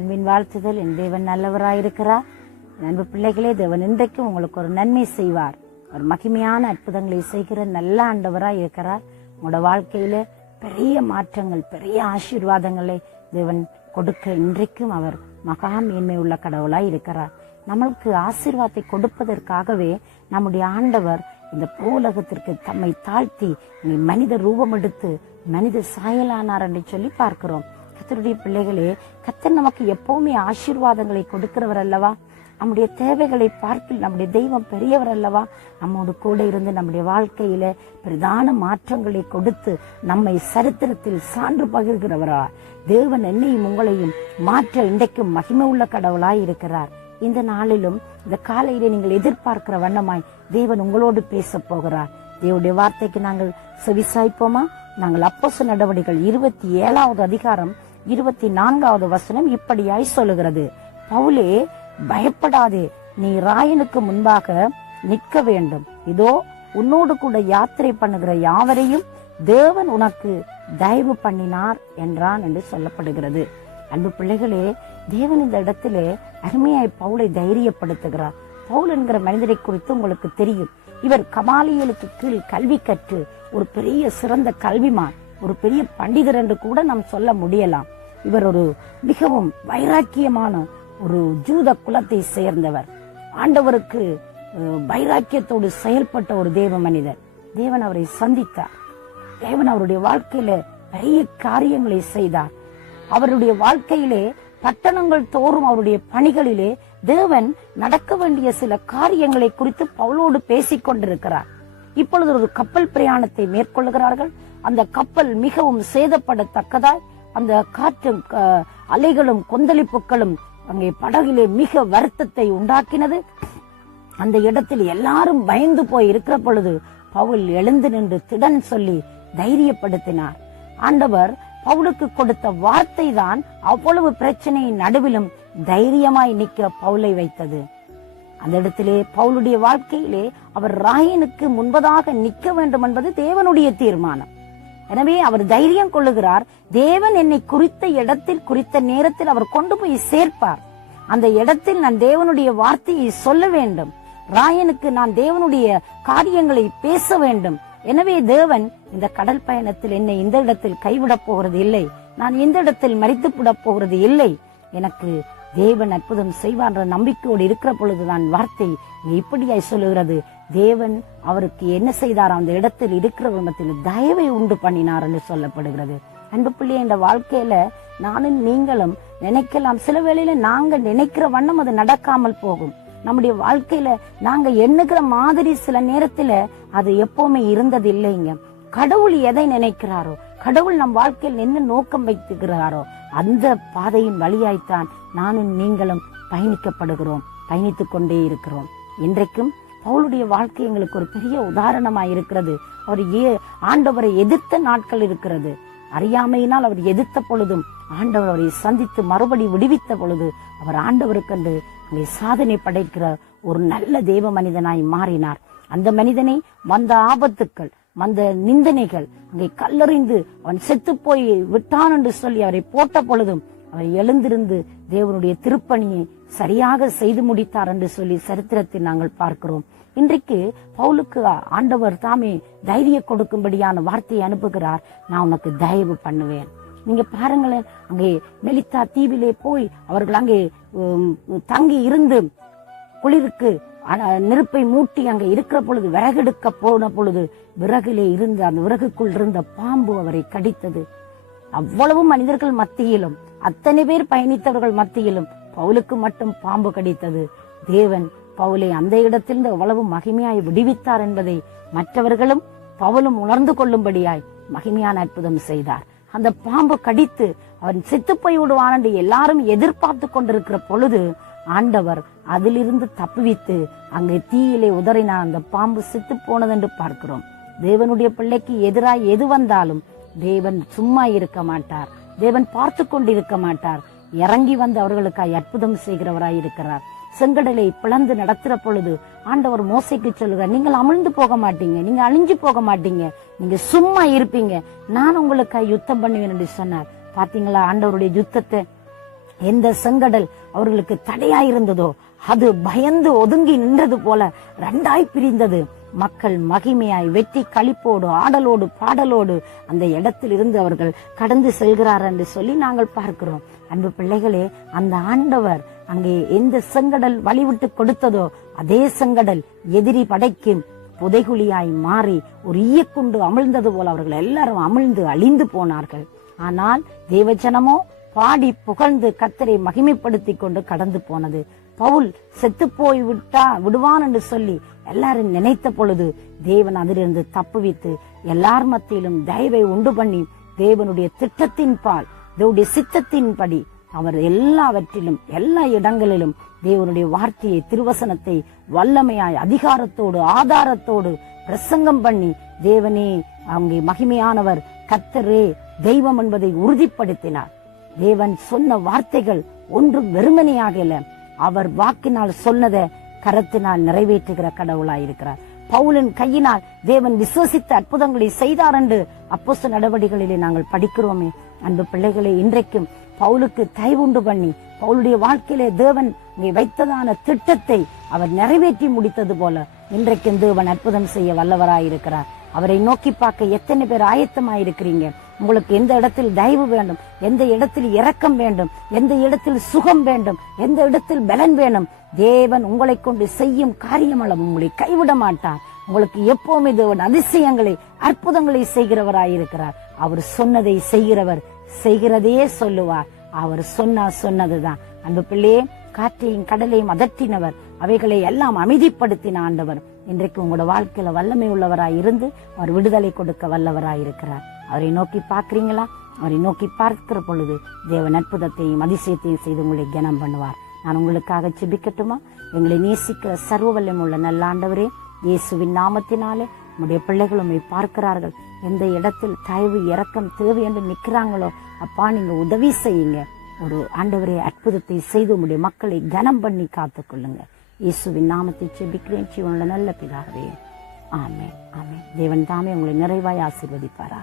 அன்பின் வாழ்த்துதல். என் தேவன் நல்லவராயிருக்கிறார். அன்பு பிள்ளைகளே, தேவன் இன்றைக்கும் உங்களுக்கு ஒரு நன்மை செய்வார். ஒரு மகிமையான அற்புதங்களை செய்கிற நல்ல ஆண்டவராய் இருக்கிறார். உங்களோட வாழ்க்கையில பெரிய மாற்றங்கள், பெரிய ஆசீர்வாதங்களை தேவன் கொடுக்க இன்றைக்கும் அவர் மகா மேன்மை உள்ள கடவுளாய் இருக்கிறார். நம்மளுக்கு ஆசீர்வாதத்தை கொடுப்பதற்காகவே நம்முடைய ஆண்டவர் இந்த பூலகத்திற்கு தம்மை தாழ்த்தி மனித ரூபம் எடுத்து மனித சாயலானார் என்று சொல்லி பார்க்கிறோம். கர்த்தருடைய பிள்ளைகளே, கர்த்தர் நமக்கு எப்பவுமே ஆசீர்வாதங்களை கொடுக்கிறவர் அல்லவா? நம்முடைய தேவைகளை பார்க்க நம்முடைய தெய்வம் பெரியவர் அல்லவா? நம்மோடு கூட இருந்து நம்முடைய வாழ்க்கையில பிரதான மாற்றங்களை கொடுத்து நம்மை சரித்திரத்தில் சான்று பகிர்கிறவரா தேவன் என்னையும் உங்களையும் மாற்ற இன்றைக்கும் மகிமை உள்ள கடவுளாய் இருக்கிறார். இந்த நாளிலும் இந்த காலையிலே நீங்கள் எதிர்பார்க்கிற வண்ணமாய் தேவன் உங்களோடு பேச போகிறார். தேவனுடைய வார்த்தைக்கு நாங்கள் செவிசாய்ப்போமா? நாங்கள் அப்போஸ்தலர் நடவடிக்கைகள் 27வது அதிகாரம் 24வது வசனம் இப்படியாய் சொல்லுகிறது. பவுலே, பயப்படாதே, நீ ராயனுக்கு முன்பாக நிற்க வேண்டும். இதோ உன்னோடு கூட யாத்திரை பண்ணுகிற யாவரையும் தேவன் உனக்கு தயவு பண்ணினார் என்றான் என்று சொல்லப்படுகிறது. அன்பு பிள்ளைகளே, தேவன் இந்த இடத்திலே அருமையாய் பவுலை தைரியப்படுத்துகிறார். பவுல் என்கிற மனிதரை குறித்து உங்களுக்கு தெரியும். இவர் கமாலியலுக்கு கீழ் கல்வி கற்று ஒரு பெரிய சிறந்த கல்விமான், ஒரு பெரிய பண்டிதர் என்று கூட நாம் சொல்ல முடியலாம். இவர் ஒரு மிகவும் வைராக்கியமான ஒரு ஜூத குலத்தை சேர்ந்தவர். ஆண்டவருக்கு வைராக்கியத்தோடு செயல்பட்ட ஒரு தேவ மனிதர். தேவன் அவரை சந்தித்தார். தேவன் அவருடைய வாழ்க்கையில பெரிய காரியங்களை செய்தார். அவருடைய வாழ்க்கையிலே பட்டணங்கள் தோறும் அவருடைய பணிகளிலே தேவன் நடக்க வேண்டிய சில காரியங்களை குறித்து பவுலோடு பேசிக் கொண்டிருக்கிறார். இப்பொழுது ஒரு கப்பல் பிரயாணத்தை மேற்கொள்கிறார்கள். அந்த கப்பல் மிகவும் சேதப்படத்தக்கதாய் அந்த காற்றும் அலைகளும் கொந்தளிப்புகளும் அங்கே படகிலே மிக வருத்தத்தை உண்டாக்கினது. அந்த இடத்தில் எல்லாரும் பயந்து போய் இருக்கிற பொழுது பவுல் எழுந்து நின்று திடன் சொல்லி தைரியப்படுத்தினார். ஆண்டவர் பவுலுக்கு கொடுத்த வார்த்தை தான் அவ்வளவு பிரச்சனையின் நடுவிலும் தைரியமாய் நிற்க பவுலை வைத்தது. அந்த இடத்திலே பவுலுடைய வாழ்க்கையிலே அவர் ராயனுக்கு முன்பதாக நிற்க வேண்டும் என்பது தேவனுடைய தீர்மானம். எனவே அவர் தைரியம் கொள்ளுகிறார். தேவன் என்னை குறித்த இடத்தில் குறித்த நேரத்தில் அவர் கொண்டு போய் சேர்ப்பார். அந்த இடத்தில் நான் தேவனுடைய வார்த்தையை சொல்ல வேண்டும். ராயனுக்கு நான் தேவனுடைய காரியங்களை பேச வேண்டும். எனவே தேவன் இந்த கடல் பயணத்தில் என்னை இந்த இடத்தில் கைவிடப் போகிறது இல்லை. நான் இந்த இடத்தில் மரித்துவிடப் போகிறது இல்லை. எனக்கு தேவன் அற்புதம் செய்வார் என்ற நம்பிக்கையோடு இருக்கிற பொழுதுதான் வார்த்தை இப்படியாய் சொல்லுகிறது. தேவன் அவருக்கு என்ன செய்தார்? அந்த இடத்தில் இருக்கிற விதத்தில் தயவை உண்டு பண்ணினார் என்று சொல்லப்படுகிறது. அன்பு பிள்ளை, இந்த வாழ்க்கையில நானும் நீங்களும் நினைக்கலாம், சில வேளையில நாங்க நினைக்கிற வண்ணம் அது நடக்காமல் போகும். நம்முடைய வாழ்க்கையில நாங்க எண்ணுகிற மாதிரி சில நேரத்துல அது எப்பவுமே இருந்தது இல்லைங்க. கடவுள் எதை நினைக்கிறாரோ, கடவுள் நம் வாழ்க்கையில் என்ன நோக்கம் வைத்துகிறாரோ அந்த பாதையின் வழியாய்த்தான் நானும் நீங்களும் பயணிக்கப்படுகிறோம், பயணித்துக் கொண்டே இருக்கிறோம். இன்றைக்கும் பவுலுடைய வாழ்க்கை எங்களுக்கு ஒரு பெரிய உதாரணமாய் இருக்கிறது. அவர் ஆண்டவரை எதிர்த்த நாட்கள் இருக்கிறது. அறியாமையினால் அவர் எதிர்த்த பொழுதும் ஆண்டவர் அவரை சந்தித்து மறுபடி விடுவித்த பொழுது அவர் ஆண்டவருக்கென்று அங்கே சாதனை படைக்கிற ஒரு நல்ல தேவ மனிதனாய் மாறினார். அந்த மனிதனை வந்த ஆபத்துக்கள், வந்த நிந்தனைகள், அங்கே கல்லறிந்து அவன் செத்து போய் விட்டான் என்று சொல்லி அவரை போட்ட பொழுதும் அவர் எழுந்திருந்து தேவனுடைய திருப்பணியை சரியாக செய்து முடித்தார் என்று சொல்லி சரித்திரத்தில் நாங்கள் பார்க்கிறோம். இன்றைக்கு பவுலுக்கு ஆண்டவர் தாமே தைரிய கொடுக்கும்படியான வார்த்தையை அனுப்புகிறார். நான் உனக்கு தயவு பண்ணுவேன். நீங்க பாருங்களேன், அங்கே மெலித்தா தீவிலே போய் அவர்கள் அங்கே தங்கி இருந்து குளிருக்கு நெருப்பை மூட்டி அங்கே இருக்கிற பொழுது விறகெடுக்க போன பொழுது விறகிலே இருந்த அந்த விறகுக்குள் இருந்த பாம்பு அவரை கடித்தது. அவ்வளவு மனிதர்கள் மத்தியிலும், அத்தனை பேர் பயணித்தவர்கள் மத்தியிலும் பவுலுக்கு மட்டும் பாம்பு கடித்தது. தேவன் பவுலை அந்த இடத்திலிருந்து அவ்வளவு மகிமையாய் விடுவித்தார் என்பதை மற்றவர்களும் பவுலும் உணர்ந்து கொள்ளும்படியாய் மகிமையான அற்புதம் செய்தார். அந்த பாம்பு கடித்து அவன் செத்து போய் விடுவான் என்று எல்லாரும் எதிர்பார்த்து கொண்டிருக்கிற பொழுது ஆண்டவர் அதிலிருந்து தப்புவித்து அங்கே தீயிலே உதறினார். அந்த பாம்பு செத்து போனது என்று பார்க்கிறோம். தேவனுடைய பிள்ளைக்கு எதிராய் எது வந்தாலும் தேவன் சும்மா இருக்க மாட்டார். தேவன் பார்த்து கொண்டிருக்க மாட்டார். இறங்கி வந்து அவர்களுக்காய் அற்புதம் செய்கிறவராய் இருக்கிறார். செங்கடலை பிளந்து நடத்துற பொழுது ஆண்டவர் மோசைக்கு சொல்லுகிறார், நீங்கள் அமிழ்ந்து போக மாட்டீங்க, நீங்க அழிஞ்சு போக மாட்டீங்க, நீங்க சும்மா இருப்பீங்க, நான் உங்களுக்காய் யுத்தம் பண்ணுவேன் என்று சொன்னார். பாத்தீங்களா ஆண்டவருடைய யுத்தத்தை? எந்த செங்கடல் அவர்களுக்கு தடையாயிருந்ததோ அது பயந்து ஒதுங்கி நின்றது போல 2ஆய் பிரிந்தது. மக்கள் மகிமையாய் வெற்றி களிப்போடு ஆடலோடு பாடலோடு அந்த இடத்தில் இருந்து அவர்கள் கடந்து செல்கிறார் என்று சொல்லி நாங்கள் பார்க்கிறோம். அன்பு பிள்ளைகளே, அந்த ஆண்டவர் அங்கே எந்த செங்கடல் வழிவிட்டு கொடுத்ததோ அதே செங்கடல் எதிரி படைக்கு புதைகுழியாய் மாறி ஒரு ஈயக்குண்டு அமிழ்ந்தது போல அவர்கள் எல்லாரும் அமிழ்ந்து அழிந்து போனார்கள். ஆனால் தேவஜனமோ பாடி புகழ்ந்து கர்த்தரை மகிமைப்படுத்தி கொண்டு கடந்து போனது. பவுல் செத்து போய் விடுவான் என்று சொல்லி எல்லாரும் நினைத்த பொழுது தேவன் அதிலிருந்து தப்புவித்து எல்லார் மத்தியிலும் தயவை உண்டு பண்ணி தேவனுடைய திட்டத்தின் பால் தேவனுடைய சித்தத்தின்படி அவர் எல்லாவற்றிலும் எல்லா இடங்களிலும் தேவனுடைய வார்த்தையை திருவசனத்தை வல்லமையாய் அதிகாரத்தோடு ஆதாரத்தோடு பிரசங்கம் பண்ணி தேவனே அங்கே மகிமையானவர் கர்த்தரே தெய்வம் என்பதை உறுதிப்படுத்தினார். தேவன் சொன்ன வார்த்தைகள் ஒன்றும் வெறுமனையாகல, அவர் வாக்கினால் சொன்னதை கரத்தினால் நிறைவேற்றுகிற கடவுளாயிருக்கிறார். பவுலின் கையினால் தேவன் விசுவசித்த அற்புதங்களை செய்தார் என்று அப்போஸ்தலர் நடவடிக்கைகளிலே நாங்கள் படிக்கிறோமே. அன்பு பிள்ளைகளே, இன்றைக்கும் பவுலுக்கு தயவுண்டு பண்ணி பவுலுடைய வாழ்க்கையிலே தேவன் வைத்ததான திட்டத்தை அவர் நிறைவேற்றி முடித்தது போல இன்றைக்கும் தேவன் அற்புதம் செய்ய வல்லவராயிருக்கிறார். அவரை நோக்கி பார்க்க எத்தனை பேர் ஆயத்தமாயிருக்கிறீங்க? உங்களுக்கு எந்த இடத்தில் தயவு வேண்டும், எந்த இடத்தில் இரக்கம் வேண்டும், எந்த இடத்தில் சுகம் வேண்டும், எந்த இடத்தில் பலன் வேணும், தேவன் உங்களை கொண்டு செய்யும் காரியமளவு உங்களை கைவிட மாட்டார். உங்களுக்கு எப்பவுமே தேவன் அதிசயங்களை அற்புதங்களை செய்கிறவராயிருக்கிறார். அவர் சொன்னதை செய்கிறவர், செய்கிறதையே சொல்லுவார். அவர் சொன்னதுதான். அன்பு பிள்ளையே, காற்றையும் கடலையும் அதட்டினவர், அவைகளை எல்லாம் அமைதிப்படுத்தின ஆண்டவர் இன்றைக்கு உங்களோட வாழ்க்கையில வல்லமை உள்ளவராய் இருந்து அவர் விடுதலை கொடுக்க வல்லவராயிருக்கிறார். அவரை நோக்கி பார்க்கிறீங்களா? அவரை நோக்கி பார்க்கிற பொழுது தேவன் அற்புதத்தையும் அதிசயத்தையும் செய்து உங்களை கனம் பண்ணுவார். நான் உங்களுக்காக ஜெபிக்கட்டுமா? எங்களை நேசிக்கிற சர்வ வல்லமை உள்ள நல்ல ஆண்டவரே, இயேசுவின் நாமத்தினாலே நம்முடைய பிள்ளைகள் உண்மை பார்க்கிறார்கள். எந்த இடத்தில் தயவு இரக்கம் தேவை என்று நிற்கிறாங்களோ அப்பா, நீங்க உதவி செய்யுங்க. ஒரு ஆண்டவரே அற்புதத்தை செய்து உங்களுடைய மக்களை கனம் பண்ணி காத்துக்கொள்ளுங்க. இயேசுவின் நாமத்தை ஜெபிக்கிறேன் ஜீவனுள்ள நல்ல பிதாவே, ஆமென், ஆமென். தேவன் தாமே உங்களை நிறைவாய் ஆசீர்வதிப்பாரா.